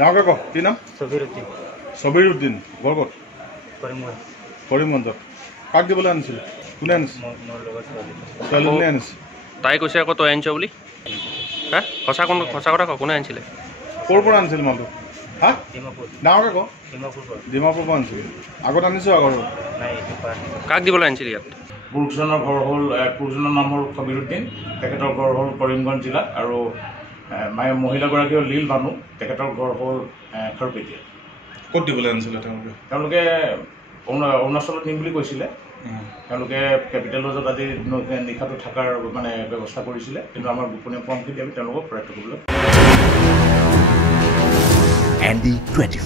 ডাঙৰকৈ কওক কি নাম? সবিৰ উদ্দিন বৰগত কৰিমগঞ্জত। কাক দিবলৈ আনিছিলে? কোনে আনিছে? ছোৱালীজনী আনিছে। তাই কৈছে আকৌ তই আনিছ বুলি। হা সঁচা কথা কওক, কোনে আনিছিলে? ক'ৰ পৰা আনিছিল মালটো? হা ডাঙৰকৈ কওক। ডিমাপুৰৰ পৰা আনিছিল। আগত আনিছোঁ আগৰ? কাক দিবলৈ আনিছিল ইয়াত? পুৰুষজনৰ ঘৰ হ'ল পুৰুষজনৰ নাম হ'ল সবিৰ উদ্দিন, তেখেতৰ ঘৰ হ'ল কৰিমগঞ্জ জিলাত, আৰু মহিলাগৰাকী হ'ল লীল বানু, তেখেতৰ ঘৰ হ'ল খাৰুপেটীয়া। ক'ত দিবলৈ আনিছিলে তেওঁলোকে অৰুণাচলত নিম বুলি কৈছিলে। তেওঁলোকে কেপিটেল লজত আজি নিশাটো থকাৰ মানে ব্যৱস্থা কৰিছিলে, কিন্তু আমাৰ গোপনীয় ফৰ্মখিনি আমি তেওঁলোকক প্ৰয়াস কৰিবলৈ। ND24